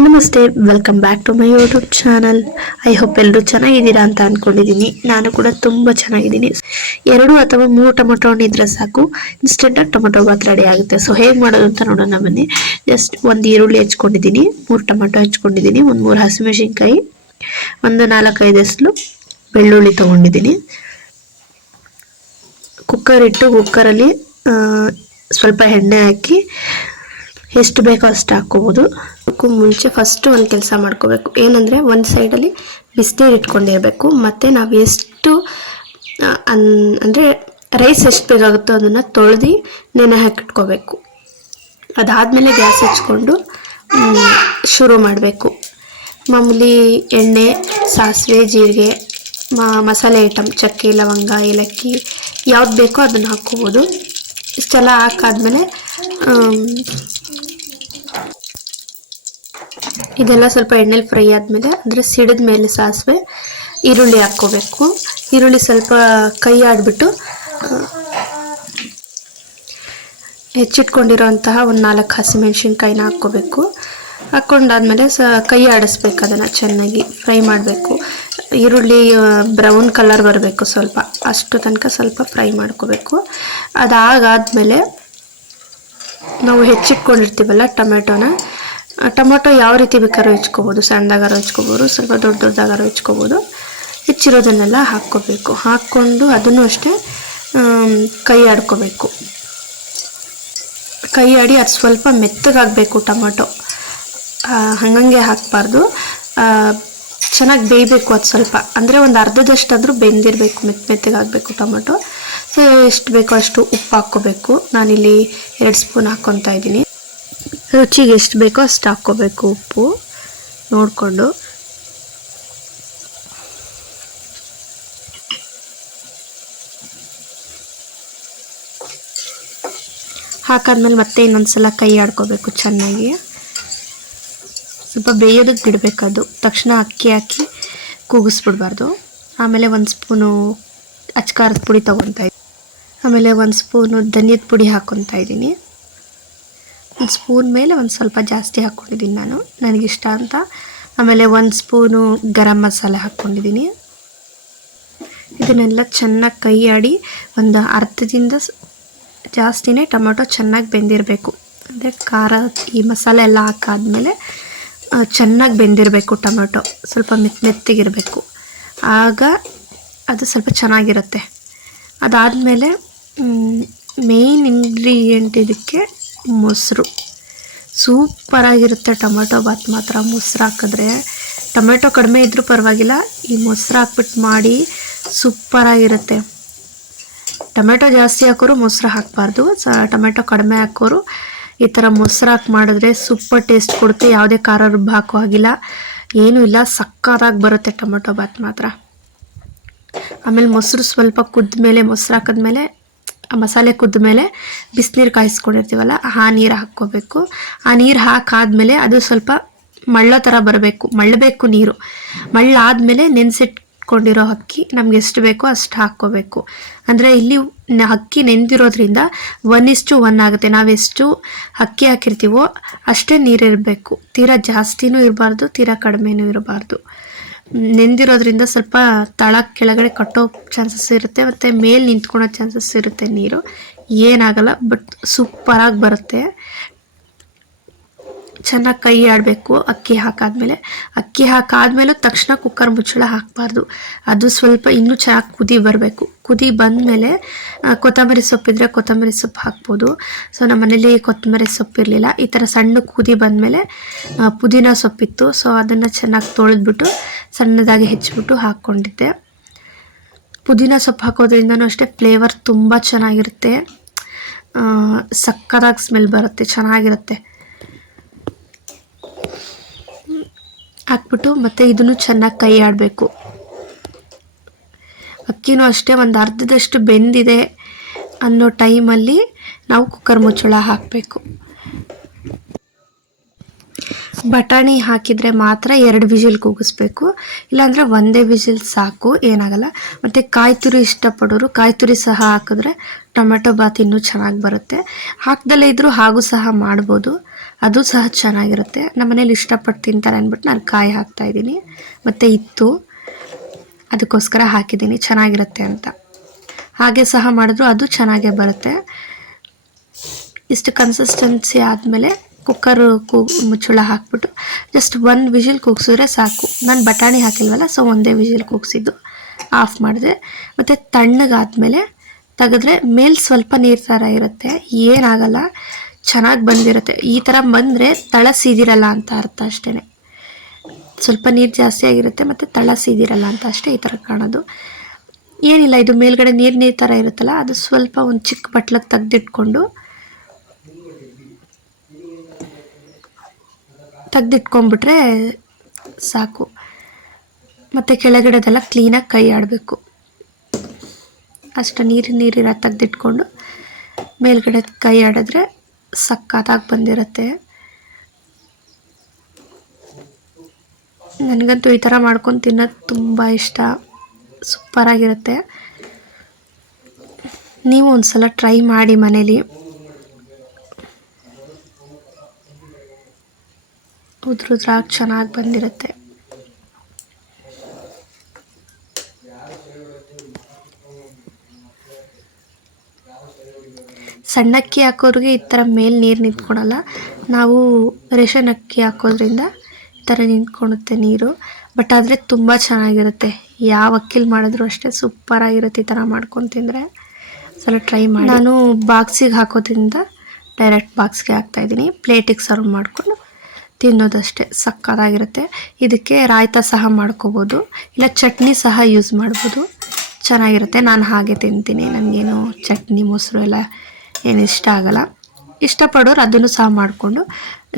ನಮಸ್ತೆ, welcome back to my YouTube channel. I hope ಎಲ್ಲರೂ ಚೆನ್ನಾಗಿದ್ದೀರಾ ಅಂತ ಅಂದ್ಕೊಂಡಿದ್ದೀನಿ. ನಾನು ಕೂಡ ತುಂಬ ಚೆನ್ನಾಗಿದ್ದೀನಿ. 2 ಅಥವಾ 3 ಟೊಮೊಟೊ ಹಣ್ಣು ಇದ್ರೆ ಸಾಕು, ಇನ್ಸ್ಟೆಂಟಾಗಿ ಟೊಮೊಟೊ ಬಾತ್ ರೆಡಿ ಆಗುತ್ತೆ. ಸೊ ಹೇಗೆ ಮಾಡೋದು ಅಂತ ನೋಡೋಣ ಬನ್ನಿ. ಜಸ್ಟ್ ಒಂದು ಈರುಳ್ಳಿ ಹೆಚ್ಕೊಂಡಿದ್ದೀನಿ, 3 ಟೊಮೊಟೊ ಹೆಚ್ಕೊಂಡಿದ್ದೀನಿ, ಒಂದು 3 ಹಸಿಮೆಣಸಿನ್ಕಾಯಿ, ಒಂದು 4-5 ಎಸ್ಲು ಬೆಳ್ಳುಳ್ಳಿ ತೊಗೊಂಡಿದ್ದೀನಿ. ಕುಕ್ಕರ್ ಇಟ್ಟು ಕುಕ್ಕರಲ್ಲಿ ಸ್ವಲ್ಪ ಎಣ್ಣೆ ಹಾಕಿ ಎಷ್ಟು ಬೇಕೋ ಅಷ್ಟು ಹಾಕ್ಕೋಬೋದು. ಮುಂಚೆ ಫಸ್ಟ್ ಒಂದು ಕೆಲಸ ಮಾಡ್ಕೋಬೇಕು, ಏನಂದರೆ ಒಂದು ಸೈಡಲ್ಲಿ ಬಿಸಿನೀರು ಇಟ್ಕೊಂಡಿರಬೇಕು. ಮತ್ತು ನಾವು ಎಷ್ಟು ಅಂದರೆ ರೈಸ್ ಎಷ್ಟು ಬೇಕಾಗುತ್ತೋ ಅದನ್ನು ತೊಳೆದು ನೆನೆ ಹಾಕಿಟ್ಕೋಬೇಕು. ಅದಾದಮೇಲೆ ಗ್ಯಾಸ್ ಹಚ್ಕೊಂಡು ಶುರು ಮಾಡಬೇಕು. ಮಾಮೂಲಿ ಎಣ್ಣೆ, ಸಾಸಿವೆ, ಜೀರಿಗೆ, ಮಸಾಲೆ ಐಟಮ್ ಚಕ್ಕೆ, ಲವಂಗ, ಏಲಕ್ಕಿ ಯಾವ್ದು ಬೇಕೋ ಅದನ್ನು ಹಾಕ್ಕೋಬೋದು. ಇಷ್ಟೆಲ್ಲ ಹಾಕಾದ್ಮೇಲೆ ಇದೆಲ್ಲ ಸ್ವಲ್ಪ ಎಣ್ಣೆಲಿ ಫ್ರೈ ಆದಮೇಲೆ ಅಂದರೆ ಸಿಡಿದ ಮೇಲೆ ಸಾಸಿವೆ, ಈರುಳ್ಳಿ ಹಾಕ್ಕೋಬೇಕು. ಈರುಳ್ಳಿ ಸ್ವಲ್ಪ ಕೈ ಆಡಿಬಿಟ್ಟು ಹೆಚ್ಚಿಟ್ಕೊಂಡಿರೋಂತಹ ಒಂದು 4 ಹಸಿಮೆಣ್ಸಿನ್ಕಾಯಿನ ಹಾಕ್ಕೋಬೇಕು. ಹಾಕ್ಕೊಂಡಾದ್ಮೇಲೆ ಕೈ ಆಡಿಸ್ಬೇಕು, ಅದನ್ನು ಚೆನ್ನಾಗಿ ಫ್ರೈ ಮಾಡಬೇಕು. ಈರುಳ್ಳಿ ಬ್ರೌನ್ ಕಲರ್ ಬರಬೇಕು, ಸ್ವಲ್ಪ ಅಷ್ಟು ತನಕ ಸ್ವಲ್ಪ ಫ್ರೈ ಮಾಡ್ಕೋಬೇಕು. ಅದಾಗಾದ್ಮೇಲೆ ನಾವು ಹೆಚ್ಚಿಟ್ಕೊಂಡಿರ್ತೀವಲ್ಲ ಟೊಮೆಟೊ ಯಾವ ರೀತಿ ಬೇಕಾದ್ರೂ ಹೆಚ್ಕೋಬೋದು, ಸಣ್ಣದಾಗಾರು ಹೆಚ್ಕೋಬೋದು, ಸ್ವಲ್ಪ ದೊಡ್ಡದಾಗಾರು ಹೆಚ್ಕೋಬೋದು. ಹೆಚ್ಚಿರೋದನ್ನೆಲ್ಲ ಹಾಕ್ಕೋಬೇಕು. ಹಾಕ್ಕೊಂಡು ಅದನ್ನು ಅಷ್ಟೇ ಕೈ ಆಡ್ಕೋಬೇಕು. ಕೈ ಆಡಿ ಅದು ಸ್ವಲ್ಪ ಮೆತ್ತಗಾಗಬೇಕು ಟೊಮೆಟೊ, ಹಾಗಂಗೆ ಹಾಕಬಾರ್ದು. ಚೆನ್ನಾಗಿ ಬೇಯಬೇಕು ಅದು ಸ್ವಲ್ಪ, ಅಂದರೆ ಒಂದು ಅರ್ಧದಷ್ಟಾದರೂ ಬೆಂದಿರಬೇಕು, ಮೆತ್ತಗಾಗಬೇಕು ಟೊಮೆಟೊ. ಸೊ ಎಷ್ಟು ಬೇಕೋ ಅಷ್ಟು ಉಪ್ಪು ಹಾಕ್ಕೋಬೇಕು. ನಾನಿಲ್ಲಿ 2 ಸ್ಪೂನ್ ಹಾಕ್ಕೊತಾ ಇದ್ದೀನಿ. ರುಚಿಗೆ ಎಷ್ಟು ಬೇಕೋ ಅಷ್ಟು ಹಾಕ್ಕೋಬೇಕು ಉಪ್ಪು ನೋಡಿಕೊಂಡು. ಹಾಕಾದ್ಮೇಲೆ ಮತ್ತೆ ಇನ್ನೊಂದ್ಸಲ ಕೈ ಆಡ್ಕೋಬೇಕು ಚೆನ್ನಾಗಿ. ಸ್ವಲ್ಪ ಬೇಯೋದಕ್ಕೆ ಬಿಡಬೇಕದು, ತಕ್ಷಣ ಅಕ್ಕಿ ಹಾಕಿ ಕೂಗಿಸ್ಬಿಡ್ಬಾರ್ದು. ಆಮೇಲೆ 1 ಸ್ಪೂನು ಅಚ್ಕಾರದ ಪುಡಿ ತೊಗೊತಾ ಇದ್ದೀನಿ. ಆಮೇಲೆ 1 ಸ್ಪೂನು ಧನಿಯದ ಪುಡಿ ಹಾಕ್ಕೊತಾ ಇದ್ದೀನಿ. 1 ಸ್ಪೂನ್ ಮೇಲೆ ಒಂದು ಸ್ವಲ್ಪ ಜಾಸ್ತಿ ಹಾಕ್ಕೊಂಡಿದ್ದೀನಿ ನಾನು, ನನಗಿಷ್ಟ ಅಂತ. ಆಮೇಲೆ 1 ಸ್ಪೂನು ಗರಂ ಮಸಾಲೆ ಹಾಕ್ಕೊಂಡಿದ್ದೀನಿ. ಇದನ್ನೆಲ್ಲ ಚೆನ್ನಾಗಿ ಕೈ ಆಡಿ ಒಂದು ಅರ್ಧದಿಂದ ಜಾಸ್ತಿನೇ ಟೊಮೆಟೊ ಚೆನ್ನಾಗಿ ಬೆಂದಿರಬೇಕು. ಅಂದರೆ ಖಾರ ಈ ಮಸಾಲೆ ಎಲ್ಲ ಹಾಕಾದ್ಮೇಲೆ ಚೆನ್ನಾಗಿ ಬೆಂದಿರಬೇಕು ಟೊಮೆಟೊ, ಸ್ವಲ್ಪ ಮೆತ್ತಗಿರಬೇಕು, ಆಗ ಅದು ಸ್ವಲ್ಪ ಚೆನ್ನಾಗಿರುತ್ತೆ. ಅದಾದಮೇಲೆ ಮೇಯ್ನ್ ಇಂಗ್ರೀಡಿಯೆಂಟ್ ಇದಕ್ಕೆ ಮೊಸರು. ಸೂಪರಾಗಿರುತ್ತೆ ಟೊಮೆಟೊ ಬಾತ್ ಮಾತ್ರ ಮೊಸರು ಹಾಕಿದ್ರೆ. ಟೊಮೆಟೊ ಕಡಿಮೆ ಇದ್ದರೂ ಪರವಾಗಿಲ್ಲ, ಈ ಮೊಸರು ಹಾಕ್ಬಿಟ್ಟು ಮಾಡಿ ಸೂಪರಾಗಿರುತ್ತೆ. ಟೊಮೆಟೊ ಜಾಸ್ತಿ ಹಾಕೋರು ಮೊಸರು ಹಾಕಬಾರ್ದು, ಟೊಮೆಟೊ ಕಡಿಮೆ ಹಾಕೋರು ಈ ಥರ ಮೊಸರು ಹಾಕಿ ಮಾಡಿದ್ರೆ ಸೂಪರ್ ಟೇಸ್ಟ್ ಕೊಡುತ್ತೆ. ಯಾವುದೇ ಖಾರ ರುಬ್ಬ ಹಾಕೋ ಆಗಿಲ್ಲ, ಏನೂ ಇಲ್ಲ, ಸಕ್ಕತ್ತಾಗಿ ಬರುತ್ತೆ ಟೊಮೆಟೊ ಬಾತ್ ಮಾತ್ರ. ಆಮೇಲೆ ಮೊಸರು ಸ್ವಲ್ಪ ಕುದ್ಮೇಲೆ, ಮೊಸರು ಹಾಕಿದ್ಮೇಲೆ ಮಸಾಲೆ ಕುದ್ಮೇಲೆ ಬಿಸಿನೀರು ಕಾಯಿಸ್ಕೊಂಡಿರ್ತೀವಲ್ಲ ಆ ನೀರು ಹಾಕ್ಕೋಬೇಕು. ಆ ನೀರು ಹಾಕಾದ್ಮೇಲೆ ಅದು ಸ್ವಲ್ಪ ಮಳ್ಳೋ ಥರ ಬರಬೇಕು, ಮಳ್ಳಬೇಕು ನೀರು. ಮಳ್ಳಾದಮೇಲೆ ನೆನೆಸಿಟ್ಕೊಂಡಿರೋ ಅಕ್ಕಿ ನಮ್ಗೆ ಎಷ್ಟು ಬೇಕೋ ಅಷ್ಟು ಹಾಕ್ಕೋಬೇಕು. ಅಂದರೆ ಇಲ್ಲಿ ಅಕ್ಕಿ ನೆಂದಿರೋದ್ರಿಂದ 1:1 ಆಗುತ್ತೆ. ನಾವೆಷ್ಟು ಅಕ್ಕಿ ಹಾಕಿರ್ತೀವೋ ಅಷ್ಟೇ ನೀರಿರಬೇಕು, ತೀರಾ ಜಾಸ್ತಿನೂ ಇರಬಾರ್ದು, ತೀರಾ ಕಡಿಮೆನೂ ಇರಬಾರ್ದು. ನೆಂದಿರೋದ್ರಿಂದ ಸ್ವಲ್ಪ ತಳ ಕೆಳಗಡೆ ಕಟ್ಟೋ ಚಾನ್ಸಸ್ ಇರುತ್ತೆ, ಮತ್ತು ಮೇಲೆ ನಿಂತ್ಕೊಳ್ಳೋ ಚಾನ್ಸಸ್ ಇರುತ್ತೆ. ನೀರು ಏನಾಗಲ್ಲ, ಬಟ್ ಸೂಪರಾಗಿ ಬರುತ್ತೆ. ಚೆನ್ನಾಗಿ ಕೈ ಆಡಬೇಕು ಅಕ್ಕಿ ಹಾಕಾದ್ಮೇಲೂ ತಕ್ಷಣ ಕುಕ್ಕರ್ ಮುಚ್ಚಳ ಹಾಕಬಾರ್ದು. ಅದು ಸ್ವಲ್ಪ ಇನ್ನೂ ಚೆನ್ನಾಗಿ ಕುದಿ ಬರಬೇಕು. ಕುದಿ ಬಂದಮೇಲೆ ಕೊತ್ತಂಬರಿ ಸೊಪ್ಪಿದ್ರೆ ಕೊತ್ತಂಬರಿ ಸೊಪ್ಪು ಹಾಕ್ಬೋದು. ಸೊ ನಮ್ಮ ಮನೇಲಿ ಕೊತ್ತಂಬರಿ ಸೊಪ್ಪು ಇರಲಿಲ್ಲ. ಈ ಥರ ಸಣ್ಣ ಕುದಿ ಬಂದಮೇಲೆ ಪುದೀನ ಸೊಪ್ಪಿತ್ತು, ಸೊ ಅದನ್ನು ಚೆನ್ನಾಗಿ ತೊಳೆದ್ಬಿಟ್ಟು ಸಣ್ಣದಾಗಿ ಹೆಚ್ಚಿಬಿಟ್ಟು ಹಾಕ್ಕೊಂಡಿದ್ದೆ. ಪುದೀನ ಸೊಪ್ಪು ಹಾಕೋದ್ರಿಂದನೂ ಅಷ್ಟೇ ಫ್ಲೇವರ್ ತುಂಬ ಚೆನ್ನಾಗಿರುತ್ತೆ, ಸಕ್ಕತ್ತಾಗಿ ಸ್ಮೆಲ್ ಬರುತ್ತೆ, ಚೆನ್ನಾಗಿರುತ್ತೆ. ಹಾಕ್ಬಿಟ್ಟು ಮತ್ತೆ ಇದನ್ನು ಚೆನ್ನಾಗಿ ಕೈ ಆಡಬೇಕು. ಅಕ್ಕಿನೂ ಅಷ್ಟೇ ಒಂದು ಅರ್ಧದಷ್ಟು ಬೆಂದಿದೆ ಅನ್ನೋ ಟೈಮಲ್ಲಿ ನಾವು ಕುಕ್ಕರ್ ಮುಚ್ಚಳ ಹಾಕಬೇಕು. ಬಟಾಣಿ ಹಾಕಿದರೆ ಮಾತ್ರ 2 ವಿಜಿಲ್ ಕೂಗಿಸ್ಬೇಕು, ಇಲ್ಲಾಂದರೆ 1 ವಿಜಿಲ್ ಸಾಕು, ಏನಾಗಲ್ಲ. ಮತ್ತು ಕಾಯಿ ತುರಿ ಇಷ್ಟಪಡೋರು ಕಾಯಿ ತುರಿ ಸಹ ಹಾಕಿದ್ರೆ ಟೊಮೆಟೊ ಬಾತ್ ಇನ್ನೂ ಚೆನ್ನಾಗಿ ಬರುತ್ತೆ. ಹಾಕ್ದಲ್ಲೇ ಇದ್ದರೂ ಹಾಗೂ ಸಹ ಮಾಡ್ಬೋದು. ಅದು ಸಹ ಚೆನ್ನಾಗಿರುತ್ತೆ. ನಮ್ಮ ಮನೇಲಿ ಇಷ್ಟಪಟ್ಟು ತಿಂತಾರೆ ಅಂದ್ಬಿಟ್ಟು ನಾನು ಕಾಯಿ ಹಾಕ್ತಾಯಿದ್ದೀನಿ. ಮತ್ತು ಇತ್ತು ಅದಕ್ಕೋಸ್ಕರ ಹಾಕಿದ್ದೀನಿ, ಚೆನ್ನಾಗಿರುತ್ತೆ ಅಂತ. ಹಾಗೆ ಸಹ ಮಾಡಿದ್ರು ಅದು ಚೆನ್ನಾಗೇ ಬರುತ್ತೆ. ಇಷ್ಟು ಕನ್ಸಿಸ್ಟೆನ್ಸಿ ಆದಮೇಲೆ ಕುಕ್ಕರು ಮುಚ್ಚಳ ಹಾಕ್ಬಿಟ್ಟು ಜಸ್ಟ್ 1 ವಿಷಿಲ್ ಕೂಗಿಸಿದ್ರೆ ಸಾಕು. ನಾನು ಬಟಾಣಿ ಹಾಕಿಲ್ವಲ್ಲ, ಸೊ ಒಂದೇ ವಿಷಿಲ್ ಕೂಗಿಸಿದ್ದು ಆಫ್ ಮಾಡಿದೆ. ಮತ್ತು ತಣ್ಣಗಾದ್ಮೇಲೆ ತೆಗೆದ್ರೆ ಮೇಲೆ ಸ್ವಲ್ಪ ನೀರು ಥರ ಇರುತ್ತೆ, ಏನಾಗಲ್ಲ, ಚೆನ್ನಾಗಿ ಬಂದಿರುತ್ತೆ. ಈ ಥರ ಬಂದರೆ ತಳ ಸೀದಿರಲ್ಲ ಅಂತ ಅರ್ಥ ಅಷ್ಟೇ. ಸ್ವಲ್ಪ ನೀರು ಜಾಸ್ತಿ ಆಗಿರುತ್ತೆ ಮತ್ತು ತಳ ಸೀದಿರಲ್ಲ ಅಂತ ಅಷ್ಟೇ ಈ ಥರ ಕಾಣೋದು. ಏನಿಲ್ಲ, ಇದು ಮೇಲ್ಗಡೆ ನೀರು ಥರ ಇರುತ್ತಲ್ಲ, ಅದು ಸ್ವಲ್ಪ ಒಂದು ಚಿಕ್ಕ ಬಟ್ಲಿಗೆ ತೆಗೆದಿಟ್ಕೊಂಡ್ಬಿಟ್ರೆ ಸಾಕು. ಮತ್ತು ಕೆಳಗಡೆದೆಲ್ಲ ಕ್ಲೀನಾಗಿ ಕೈ ಆಡಬೇಕು. ಅಷ್ಟು ನೀರಿರೋ ತೆಗೆದಿಟ್ಕೊಂಡು ಮೇಲ್ಗಡೆ ಕೈ ಆಡಿದ್ರೆ ಸಕ್ಕತ್ತಾಗಿ ಬಂದಿರುತ್ತೆ. ನನಗಂತೂ ಈ ಥರ ಮಾಡ್ಕೊಂಡು ತಿನ್ನೋದು ತುಂಬ ಇಷ್ಟ, ಸೂಪರಾಗಿರುತ್ತೆ. ನೀವು ಒಂದ್ಸಲ ಟ್ರೈ ಮಾಡಿ ಮನೇಲಿ. ಉದ್ರುದ್ರಾಗಿ ಚೆನ್ನಾಗಿ ಬಂದಿರುತ್ತೆ. ಸಣ್ಣ ಅಕ್ಕಿ ಹಾಕೋರಿಗೆ ಈ ಥರ ಮೇಲೆ ನೀರು ನಿಂತ್ಕೊಳಲ್ಲ. ನಾವು ರೇಷನ್ ಅಕ್ಕಿ ಹಾಕೋದ್ರಿಂದ ಈ ಥರ ನಿಂತ್ಕೊಳುತ್ತೆ ನೀರು. ಬಟ್ ಆದರೆ ತುಂಬ ಚೆನ್ನಾಗಿರುತ್ತೆ. ಯಾವ ಅಕ್ಕಿಲಿ ಮಾಡಿದ್ರು ಅಷ್ಟೇ ಸೂಪರಾಗಿರುತ್ತೆ. ಈ ಥರ ಮಾಡ್ಕೊಂಡು ತಿಂದರೆ ಸಲ ಟ್ರೈ ಮಾಡಿ. ನಾನು ಬಾಕ್ಸಿಗೆ ಹಾಕೋದ್ರಿಂದ ಡೈರೆಕ್ಟ್ ಬಾಕ್ಸ್ಗೆ ಹಾಕ್ತಾಯಿದ್ದೀನಿ. ಪ್ಲೇಟಿಗೆ ಸರ್ವ್ ಮಾಡಿಕೊಂಡು ತಿನ್ನೋದಷ್ಟೇ, ಸಕ್ಕತ್ತಾಗಿರುತ್ತೆ. ಇದಕ್ಕೆ ರಾಯ್ತ ಸಹ ಮಾಡ್ಕೋಬೋದು, ಇಲ್ಲ ಚಟ್ನಿ ಸಹ ಯೂಸ್ ಮಾಡ್ಬೋದು, ಚೆನ್ನಾಗಿರುತ್ತೆ. ನಾನು ಹಾಗೆ ತಿಂತೀನಿ, ನನಗೇನು ಚಟ್ನಿ ಮೊಸರು ಎಲ್ಲ ಏನು ಇಷ್ಟ ಆಗಲ್ಲ. ಇಷ್ಟಪಡೋರು ಅದನ್ನು ಸಹ ಮಾಡಿಕೊಂಡು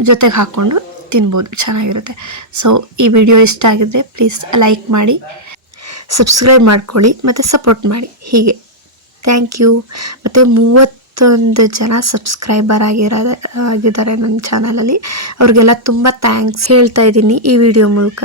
ಜೊತೆಗೆ ಹಾಕ್ಕೊಂಡು ತಿನ್ಬೋದು, ಚೆನ್ನಾಗಿರುತ್ತೆ. ಸೊ ಈ ವಿಡಿಯೋ ಇಷ್ಟ ಆಗಿದ್ರೆ ಪ್ಲೀಸ್ ಲೈಕ್ ಮಾಡಿ, ಸಬ್ಸ್ಕ್ರೈಬ್ ಮಾಡ್ಕೊಳ್ಳಿ ಮತ್ತು ಸಪೋರ್ಟ್ ಮಾಡಿ. ಹೀಗೆ ಥ್ಯಾಂಕ್ ಯು. ಮತ್ತು 31 ಜನ ಸಬ್ಸ್ಕ್ರೈಬರ್ ಆಗಿದ್ದಾರೆ ನನ್ನ ಚಾನಲಲ್ಲಿ. ಅವ್ರಿಗೆಲ್ಲ ತುಂಬ ಥ್ಯಾಂಕ್ಸ್ ಹೇಳ್ತಾ ಇದ್ದೀನಿ ಈ ವಿಡಿಯೋ ಮೂಲಕ.